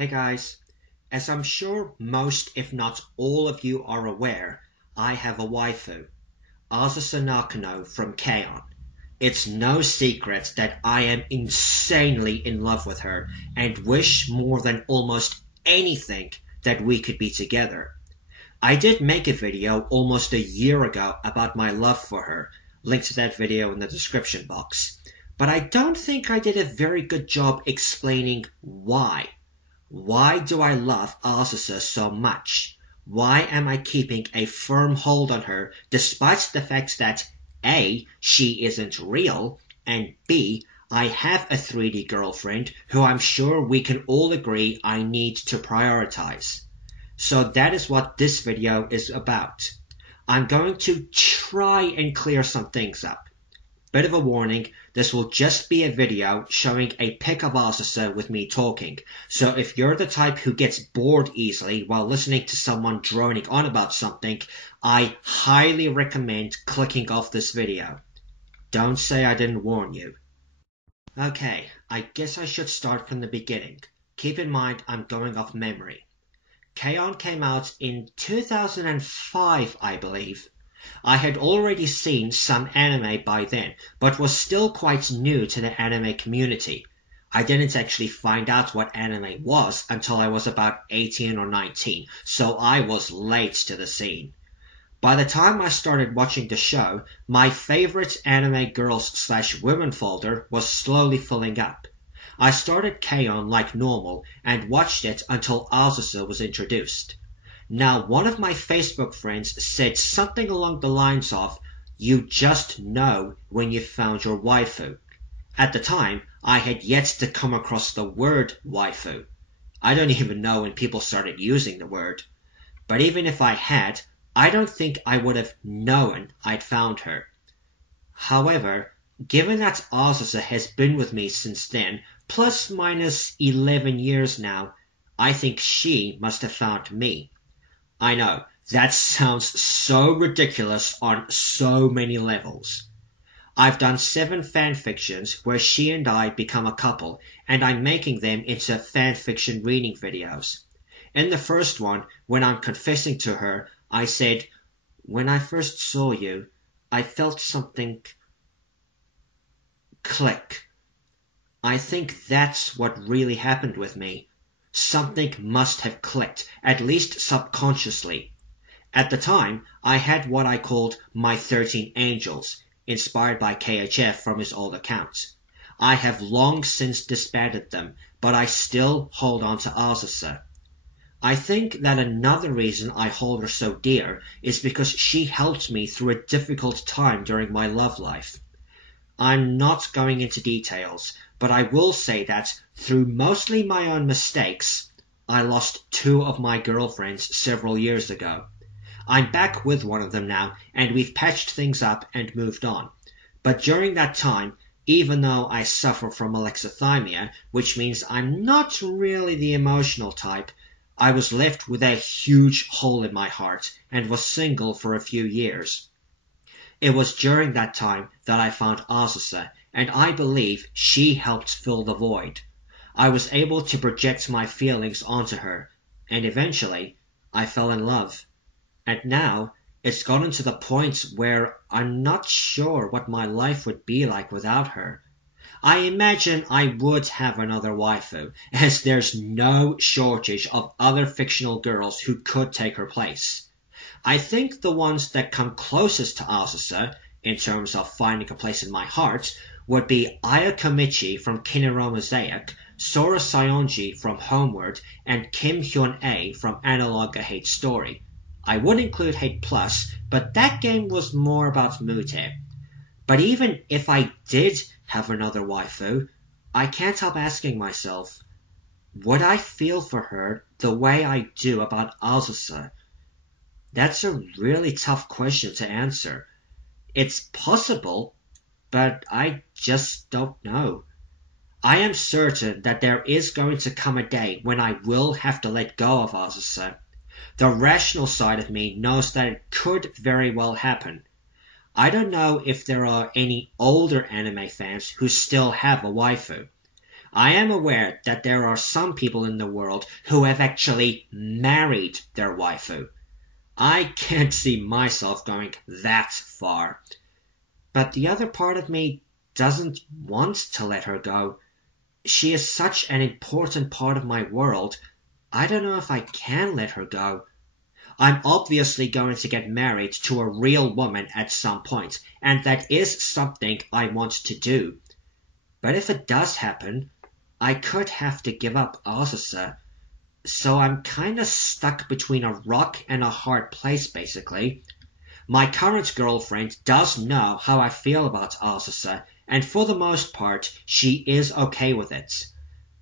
Hey guys, as I'm sure most if not all of you are aware, I have a waifu, Azusa Nakano from K-On! It's no secret that I am insanely in love with her and wish more than almost anything that we could be together. I did make a video almost a year ago about my love for her, link to that video in the description box, but I don't think I did a very good job explaining why. Why do I love Azusa so much? Why am I keeping a firm hold on her despite the fact that A. She isn't real, and B. I have a 3D girlfriend who I'm sure we can all agree I need to prioritize. So that is what this video is about. I'm going to try and clear some things up. Bit of a warning, this will just be a video showing a pic of Azusa with me talking, so if you're the type who gets bored easily while listening to someone droning on about something, I highly recommend clicking off this video. Don't say I didn't warn you. Okay, I guess I should start from the beginning. Keep in mind I'm going off memory. K-On! Came out in 2005, I believe. I had already seen some anime by then, but was still quite new to the anime community. I didn't actually find out what anime was until I was about 18 or 19, so I was late to the scene. By the time I started watching the show, my favorite anime girls/women folder was slowly filling up. I started K-On! Like normal and watched it until Azusa was introduced. Now, one of my Facebook friends said something along the lines of, "You just know when you've found your waifu." At the time, I had yet to come across the word waifu. I don't even know when people started using the word. But even if I had, I don't think I would have known I'd found her. However, given that Azusa has been with me since then, plus minus 11 years now, I think she must have found me. I know, that sounds so ridiculous on so many levels. I've done 7 fanfictions where she and I become a couple, and I'm making them into fanfiction reading videos. In the first one, when I'm confessing to her, I said, "When I first saw you, I felt something click." I think that's what really happened with me. Something must have clicked, at least subconsciously. At the time, I had what I called my 13 angels, inspired by KHF from his old accounts. I have long since disbanded them, but I still hold on to Azusa. I think that another reason I hold her so dear is because she helped me through a difficult time during my love life. I'm not going into details, but I will say that through mostly my own mistakes, I lost 2 of my girlfriends several years ago. I'm back with one of them now, and we've patched things up and moved on. But during that time, even though I suffer from alexithymia, which means I'm not really the emotional type, I was left with a huge hole in my heart and was single for a few years. It was during that time that I found Azusa, and I believe she helped fill the void. I was able to project my feelings onto her, and eventually I fell in love. And now it's gotten to the point where I'm not sure what my life would be like without her. I imagine I would have another waifu, as there's no shortage of other fictional girls who could take her place. I think the ones that come closest to Azusa, in terms of finding a place in my heart, would be Aya Kamichi from Kinnero Mosaic, Sora Sayonji from Homeward, and Kim Hyun-A from Analog A Hate Story. I would include Hate Plus, but that game was more about Mute. But even if I did have another waifu, I can't help asking myself, would I feel for her the way I do about Azusa? That's a really tough question to answer. It's possible, but I just don't know. I am certain that there is going to come a day when I will have to let go of Azusa. The rational side of me knows that it could very well happen. I don't know if there are any older anime fans who still have a waifu. I am aware that there are some people in the world who have actually married their waifu. I can't see myself going that far. But the other part of me doesn't want to let her go. She is such an important part of my world. I don't know if I can let her go. I'm obviously going to get married to a real woman at some point, and that is something I want to do. But if it does happen, I could have to give up Azusa, so I'm kinda stuck between a rock and a hard place basically. My current girlfriend does know how I feel about Azusa, and for the most part, she is okay with it.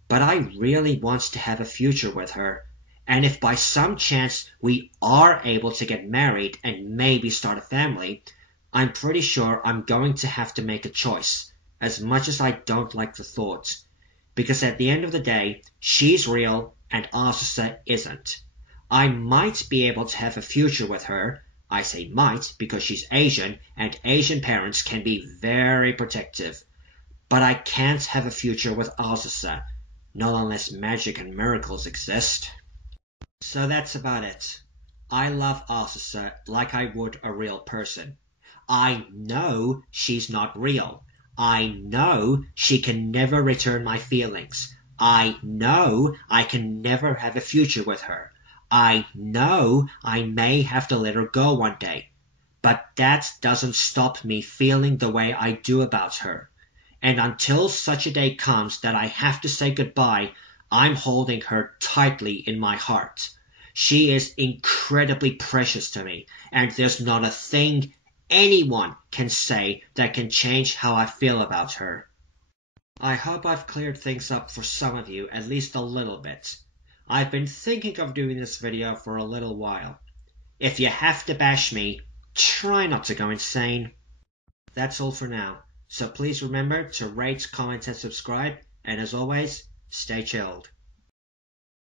But I really want to have a future with her, and if by some chance we are able to get married and maybe start a family, I'm pretty sure I'm going to have to make a choice, as much as I don't like the thought. Because at the end of the day, she's real and Azusa isn't. I might be able to have a future with her. I say might because she's Asian, and Asian parents can be very protective. But I can't have a future with Azusa, not unless magic and miracles exist. So that's about it. I love Azusa like I would a real person. I know she's not real. I know she can never return my feelings. I know I can never have a future with her. I know I may have to let her go one day. But that doesn't stop me feeling the way I do about her. And until such a day comes that I have to say goodbye, I'm holding her tightly in my heart. She is incredibly precious to me, and there's not a thing anyone can say that can change how I feel about her. I hope I've cleared things up for some of you, at least a little bit. I've been thinking of doing this video for a little while. If you have to bash me, try not to go insane. That's all for now, so please remember to rate, comment and subscribe, and as always, stay chilled.